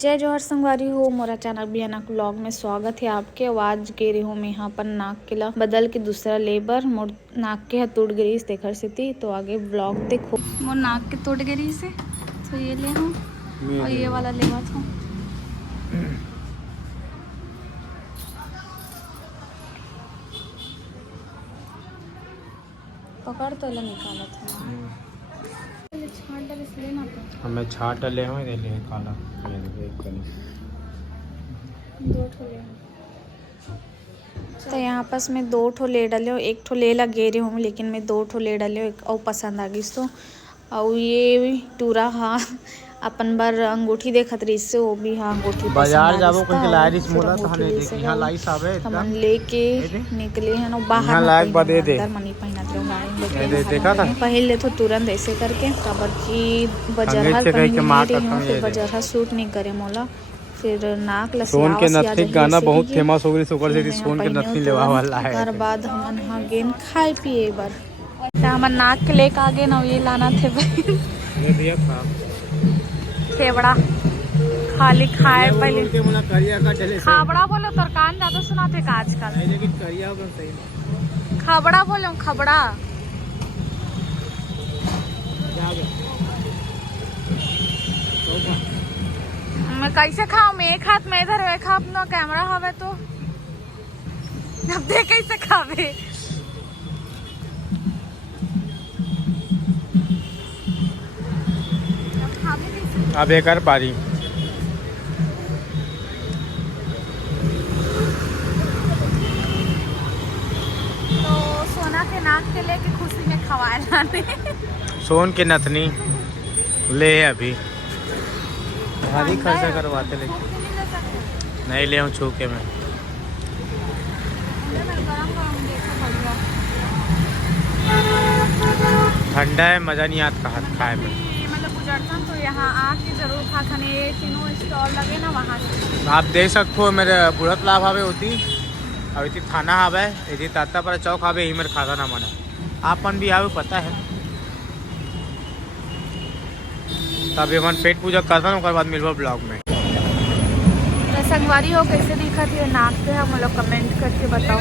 जय जोहर संगवारी हो, मोरा चैनल बियाना व्लॉग में स्वागत है आपके। आज गे रही हूँ मैं यहाँ पर नाक के ला बदल के दूसरा लेबर मोर नाक के टूट गई देखर से थी। तो आगे व्लॉग देखो। मोर नाक के टूट गई से तो ये ले हूँ और ये वाला लेवा था। पकड़ तो निकाला था हमें छाट ले हो ले काला ये देखो एक कली दो ठो तो यहाँ पास मैं दो ठो ले डाले हो, एक ठो ले ला गे रही हूँ लेकिन मैं दो ठो ले डाले हो और पसंद आ गई। तो और ये टूरा हाँ अपन बार अंगूठी देखत रही से वो भी हाँ अंगूठी बाजार जाबो कहीं लाइरिस मोला थाने देख यहां लाइस आवे हम लेके निकले हैं ना बाहर यहां लायक बा दे दे मनी पहनत रहो गाड़ी दे देखा था पहले तो तुरंत ऐसे करके कबर की बजरहा फिर बजरहा सूट नहीं करे मोला। फिर नाक लसिया सोन के नथनी गाना बहुत फेमस हो गई सुपर से सोन के नथनी लेवा वाला है। उसके बाद हम यहाँ गेन खाए पिए बार हमर नाक के लेके आगे ना ये लाना थे ये दिया था केवड़ा खाली खाए पहले करिया का चले खाबड़ा बोलो तो कान ज्यादा सुनाते का आजकल नहीं लेकिन करिया होगा सही खबड़ा बोलो खबड़ा मैं कैसे खाऊं मैं एक हाथ में इधर एक हाथ में कैमरा हवे तो अब देख कैसे खावे। अब एक कर पारी तो सोना के नाक के लेके खुशी में खवाए लाने सोन के नथनी ले अभी भारी खर्चा करवाते लेकिन नहीं ले छू के मैं ठंडा है मजा नहीं आता खाए में। मतलब गुजरता तो यहाँ आके जरूर खाता नहीं ये तीनों स्टॉल लगे ना वहाँ से आप देख सकते हो मेरे बुढ़त लाभ हवे होती और इतनी थाना हवे यदि ताता पर चौक हवे ही मेरे खाता ना मना आपन भी आवे पता है तब मन पेट पूजा करता ना बाद मिलवा ब्लॉग में। संगवारी हो कैसे दिखा थी नाक पे हम लोग कमेंट करके बताओ।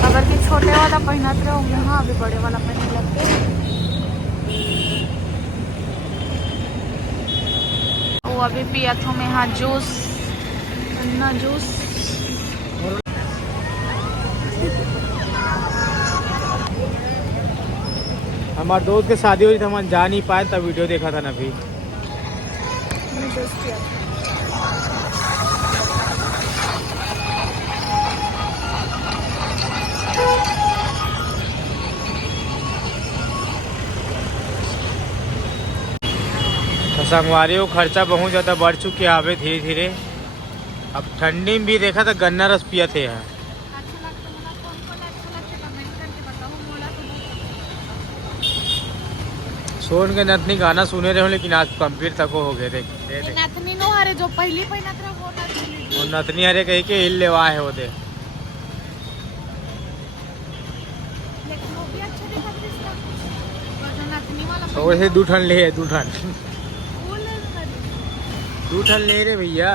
अगर कि छोटे वाला पहनत रहे होंगे हाँ अभी बड़े वाला पहनने लगते वो अभी पिया था मैं हाँ जूस अन्ना जूस हमारे दोस्त के शादी हुई थी हम जा नहीं पाए तब वीडियो देखा था ना अभी तो संगवारी को खर्चा बहुत ज़्यादा बढ़ चुकी है अभी धीरे धीरे। अब ठंडी में भी देखा था गन्ना रस पिया थे यहाँ सोन के नथनी गाना सुने रहे हो लेकिन आज कंप्लीट तक हो गए देख नथनी नो हरे जो पहली पहनत रहे वो नथनी हरे कहीं के हिल लेवा है वो दे तो वैसे दूठन ले दूठन ले रे भैया।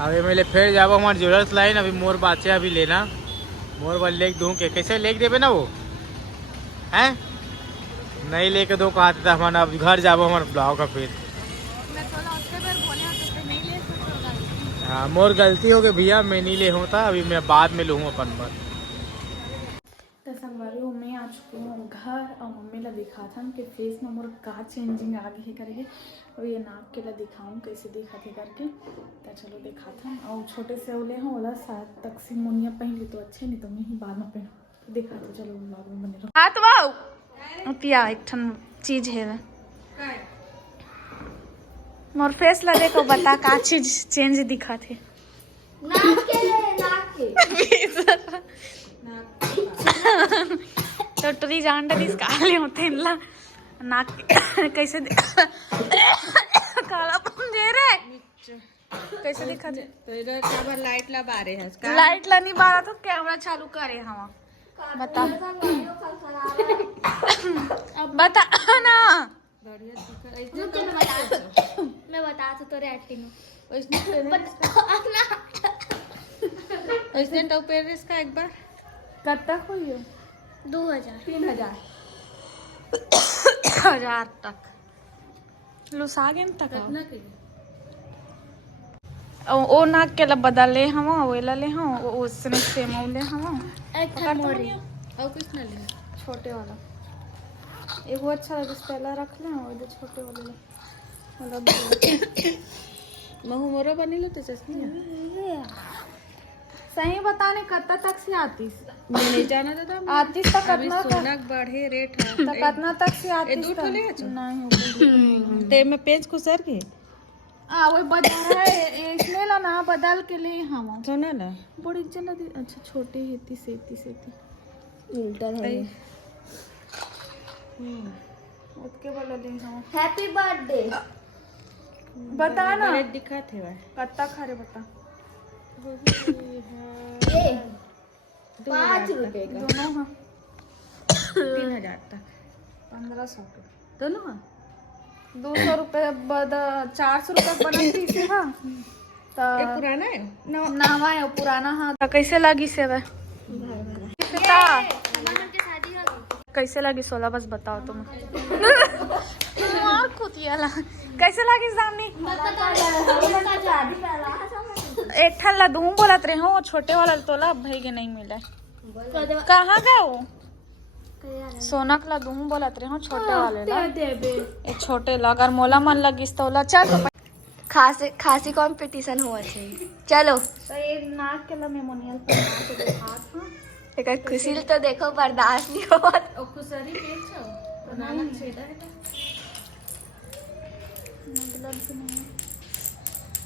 अभी मैं फिर जाबो हमारे ज्वेलर्स लाइन अभी मोर बाचे अभी लेना मोर बल लेके दूँ के कैसे लेके देवे ना वो हैं नहीं लेके दो कहा था हमारा अब घर जाबो हमारे ब्लॉग का फिर हाँ मोर गलती हो गई भैया मैं नहीं ले होता अभी मैं बाद में लूँ अपन बार। तो संगवारी हूँ मैं आ चुकी हूँ घर और मम्मी ला दिखा था कि फेस में मोर का चेंजिंग आ गई करके और ये नाक के ला दिखाऊँ कैसे दिखा थे करके तो चलो दिखा था और छोटे से ओले हैं ओला साथ तक से मुनिया पहन ली तो अच्छे नहीं तो मैं ही बाद में पहनूँ दिखाते चलो ब्लॉग में बने रहो। हाथ वाओ पिया एक ठन चीज है मोर फेस ला देखो बता का चीज चेंज दिखा थे तो टरी जान दिस काले होते इनला नाक कैसे काला दे रे कैसे दिखा दे तो क्या लाइट ला बारे है लाइट ला नहीं बारा तो कैमरा चालू करे हम बता बता ना से तो एक्टिंग ऐसे तो पेरिस का एक बार कब तक हुई हो 2000 3000 1000 तक लुसागेन तक कितना के ओ नाक के ला बदले हम ओला ले हम उसने सेम ले हम एक था मोरी और कुछ ना ले छोटे वाला एगो अच्छा लगे पहला रख ले और इधर छोटे वाले ले मतलब महू मोरो बनी लो तो चश्मा सही बताने कत्ता तक से आतीस मैं नहीं जाना दादा आतीस तक अभी कितना सोना बढ़े रेट है तक कितना तक से ए आतीस दूध ले जा नहीं हो ते में पेंच को सर के वो बदल है इसने ला ना बदल के लिए हम सोना ना बड़ी जना अच्छा छोटी हेती सेती सेती उल्टा है उसके बोला ले हम हैप्पी बर्थडे बता ना बड़े दिखा थे भाई कत्ता खा रे बता ये 5 रुपए का दोनों हाँ 3000 तक 1500 के दोनों हाँ 200 रुपए 400 रुपए बना थी इसे हाँ तो ये पुराना है नवा है पुराना हाँ तो कैसे लगी सेवा कैसे लगी 16 बस बताओ तुम खुतियाला कैसे लगी सामने एक ठन ला दूं बोलत रहे हो छोटे वाला तोला भाई के नहीं मिला कहाँ गए वो सोनक ला दूं बोलत रहे हो छोटे वाले ला ए छोटे ला अगर मोला मन लगिस तो ला चल खासी कंपटीशन हुआ छे चलो तो ये नाक के ला मेमोनियल पे नाक के हाथ हां एक खुशी तो देखो बर्दाश्त नहीं होत और खुसरी के छो बनाना छेदा है मतलब से नहीं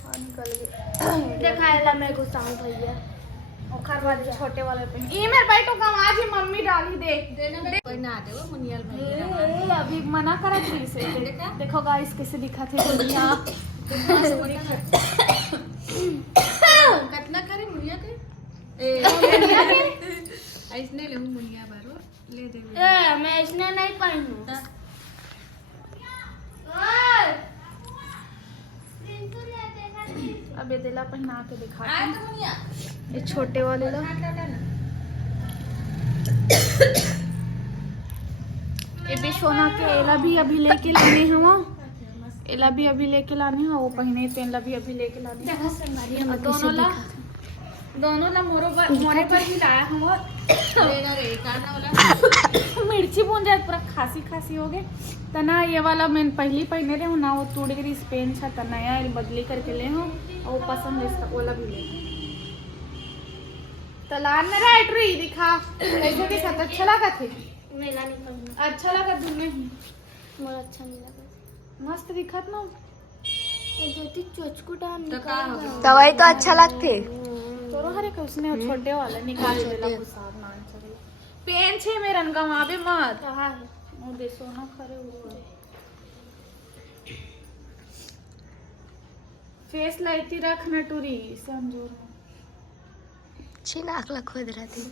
और निकल गए दिखाएला मैं गुस्साऊं भैया ओखर बाद छोटे वाले पे ई मेरे बैठो कम आज ही मम्मी डाली दे कोई ना दे वो मुनियल भाई अभी मना करा थी इसे देखो गाइस कैसे दिखा थे दुनिया कितना करे मुनिया के ए ऐसने ले मुनिया बारो ले दे मैं इसने नहीं पहनू अब ये दिला पहना के दिखा आ तो मुनिया ये छोटे वाले ला ये भी सोना के एला भी अभी लेके लाने हैं वो एला भी अभी लेके लाने हैं वो पहने तो एला भी अभी लेके लाने हैं और दोनों ला मोरे पर ही लाया हम लेना रे काना वाला मिर्ची भून जाए पूरा खासी खासी हो गए तो ना ये वाला मैं पहली पहने रहे हूँ ना वो टूट गई पेन था तो नया बदली करके ले हूँ और वो पसंद है इसका ओला भी ले तो लान में राइट रही दिखा कैसे दिखा तो अच्छा लगा थे मेला नहीं पहनू अच्छा लगा दोनों ही मोर अच्छा नहीं लगा मस्त दिखत ना ये ज्योति चोचकू डाल तो का हो दवाई तो अच्छा लगते तोरो हरे के उसने वो छोटे वाला निकाल देला गुसाब मान चले पेन छे मेरन गवावे मत कहाँ है वो दे सोना खरे हुआ फेस लाइती रख न टूरी समझो छी नाक ला खोद रहा थी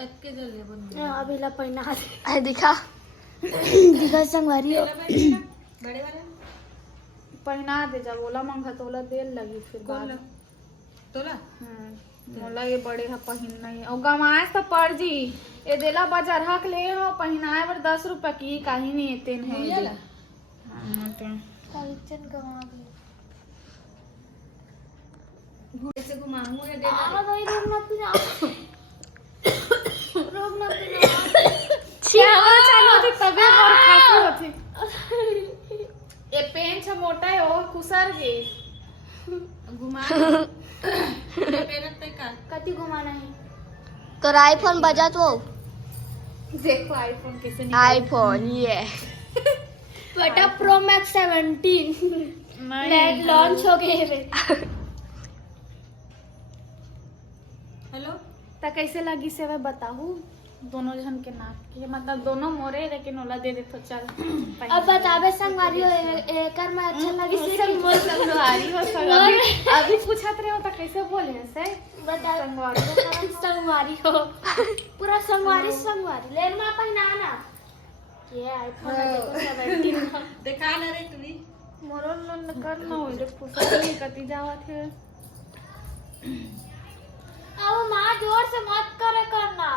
अटके जले बन अभी ला पहना दिखा दिखा संगवारी हो बड़े वाले पहना दे जब ओला मंगा तो ओला देर लगी फिर बाद तोला मोला ये बड़े हा पहिन नहीं और गमाए तो पड़ जी ये देला बाजार हक ले हो पहिनाए बर 10 रुपए की काहे नहीं एतेन है कलेक्शन गवा गया ऐसे घुमाऊं या दे भाई रोग मत पिना रोग मत पिना चावल चालू थी तबे और खासी होती ये पेन छ मोटा है और कुसर गई घुमा पेरत पे का कति घुमाना है तो आईफोन बजा तो देखो आईफोन कैसे आईफोन ये बेटा प्रो मैक्स 17 नेट लॉन्च हो गए रे हेलो ता कैसे लगी से वे बताहू दोनों जन के नाक के मतलब दोनों मोरे लेकिन ओला दे दे तो चल अब बतावे संगवारी हो एकर में अच्छा लगी मोर संगवारी हो संगवारी अभी पूछत रहे हो तो कैसे बोले से बता संगवारी संगवारी हो पूरा संगवारी लेन में पहना ना ये आईफोन देखो 17 दिखा ले रे तुनी मोरो लोन करना हो रे पुसा नहीं कती जावत है। अब माँ जोर से मत करे करना।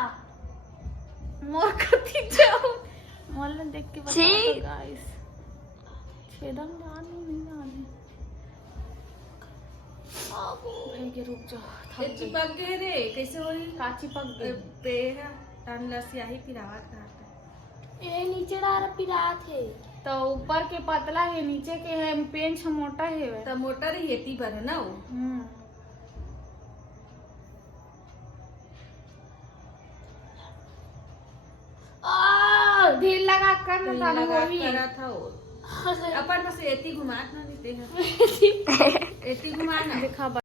मोर कती जाओ मोल ने देख के बता दो गाइस। छेदम जान नहीं आने भाई के रुक जाओ ये चिपक गए रे कैसे होई काची पक गई पे है टान स्याही पिरावत करता ये नीचे डाल पिरात है। तो ऊपर के पतला है नीचे के है पेंच मोटा है वे। त मोटर ही एती पर है ना वो धीर लगा कर ना ताना लगा वही करा था वो अपन बस एती घुमात ना देते हैं एती घुमाना देखा